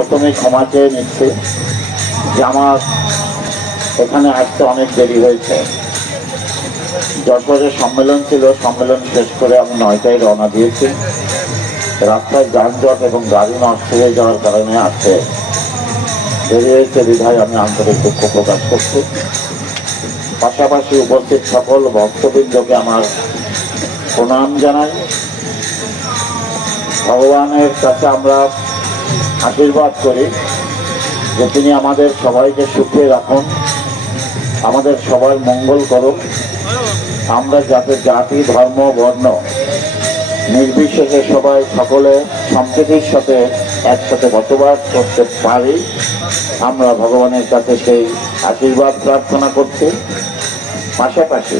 প্রথমে ক্ষমা চেয়ে নিচ্ছি যে আমার এখানে আসতে অনেক দেরি হয়েছে। যশোরে সম্মেলন ছিল, সম্মেলন শেষ করে আমি 9টায় রওনা দিয়েছি। রাস্তায় যানজট এবং গাড়ি নষ্ট হয়ে যাওয়ার কারণে আসতে দেরি হয়েছে বিধায় আমি আন্তরিক দুঃখ প্রকাশ করছি। পাশাপাশি উপস্থিত সকল ভক্তবৃন্দকে আমার প্রণাম জানাই। ভগবানের কাছে আমরা আশীর্বাদ করি যে তিনি আমাদের সবাইকে সুখে রাখুন, আমাদের সবাই মঙ্গল করুন। আমরা যাতে জাতি, ধর্ম, বর্ণ নির্বিশেষে সবাই সকলে সম্প্রীতির সাথে একসাথে বসবাস করতে পারি, আমরা ভগবানের কাছে সেই আশীর্বাদ প্রার্থনা করছি। পাশাপাশি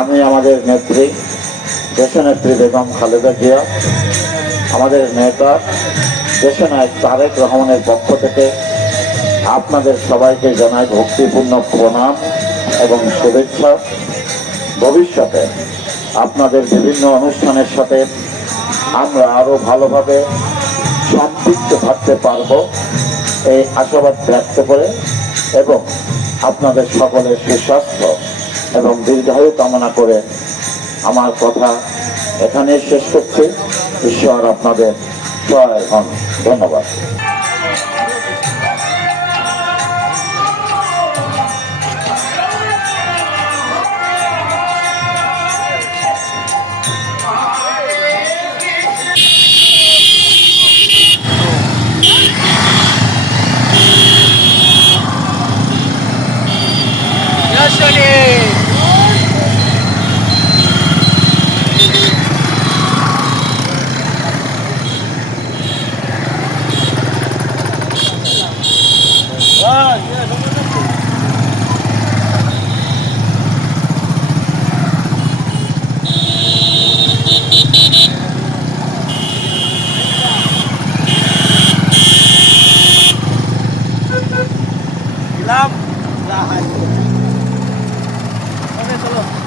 আমি আমাদের নেত্রী, দেশনেত্রী বেগম খালেদা জিয়া, আমাদের নেতা দেশনায়ক তারেক রহমানের পক্ষ থেকে আপনাদের সবাইকে জানাই ভক্তিপূর্ণ প্রণাম এবং শুভেচ্ছা। ভবিষ্যতে আপনাদের বিভিন্ন অনুষ্ঠানের সাথে আমরা আরো ভালোভাবে সম্পৃক্ত থাকতে পারব এই আশাবাদ ব্যক্ত করে এবং আপনাদের সকলের সুস্বাস্থ্য এবং দীর্ঘায়ু কামনা করে আমার কথা এখানে শেষ করছি। ঈশ্বর আপনাদের সহায় হন। ধন্যবাদ। Oke,